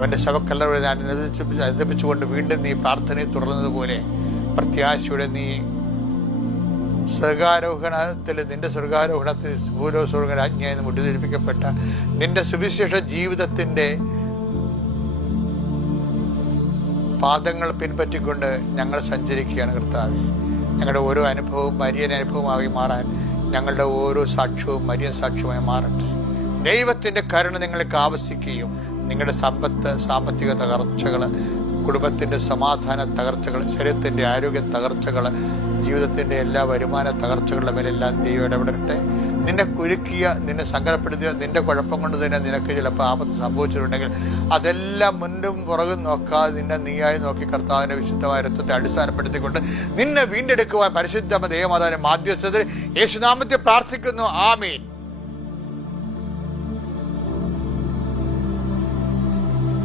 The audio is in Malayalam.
അവൻ്റെ ശവക്കല്ലറ അനുദപിച്ചുകൊണ്ട് വീണ്ടും നീ പ്രാർത്ഥനയെ തുടർന്നതുപോലെ പ്രത്യാശയുടെ നീ സ്വർഗാരോഹണത്തിൽ, നിന്റെ സ്വർഗാരോഹണത്തിൽ ഭൂലോ സ്വർഗരാജ്ഞയിൽ നിന്ന് മുട്ടിധരിപ്പിക്കപ്പെട്ട നിന്റെ സുവിശേഷ ജീവിതത്തിൻ്റെ പാദങ്ങൾ പിൻപറ്റിക്കൊണ്ട് ഞങ്ങൾ സഞ്ചരിക്കുകയാണ് കർത്താവേ. ഞങ്ങളുടെ ഓരോ അനുഭവവും മരിയൻ അനുഭവമായി മാറാൻ ഞങ്ങളുടെ ഓരോ സാക്ഷ്യവും മരിയൻ സാക്ഷ്യമായി മാറട്ടെ. ദൈവത്തിൻ്റെ കരുണ നിങ്ങൾക്ക് ആവശ്യിക്കുകയും നിങ്ങളുടെ സാമ്പത്തിക തകർച്ചകൾ, കുടുംബത്തിൻ്റെ സമാധാന തകർച്ചകൾ, ശരീരത്തിൻ്റെ ആരോഗ്യ തകർച്ചകൾ, ജീവിതത്തിൻ്റെ എല്ലാ വരുമാന തകർച്ചകളുടെ മേലെല്ലാം ദൈവം ഇടപെടട്ടെ. നിന്നെ കുരുക്കിയ, നിന്നെ സങ്കടപ്പെടുത്തിയ, നിന്റെ കുഴപ്പം കൊണ്ട് തന്നെ നിനക്ക് ചിലപ്പോൾ ആപത്ത് സംഭവിച്ചിട്ടുണ്ടെങ്കിൽ അതെല്ലാം മുൻപും പുറകും നോക്കാതെ നിന്നെ നീയായി നോക്കി കർത്താവിൻ്റെ വിശുദ്ധമായ രക്തത്തെ അടിസ്ഥാനപ്പെടുത്തിക്കൊണ്ട് നിന്നെ വീണ്ടെടുക്കുവാൻ പരിശുദ്ധ ദൈവമാതാവിന്റെ മാധ്യസ്ഥതയിൽ യേശുനാമത്തിൽ പ്രാർത്ഥിക്കുന്നു. ആമീൻ.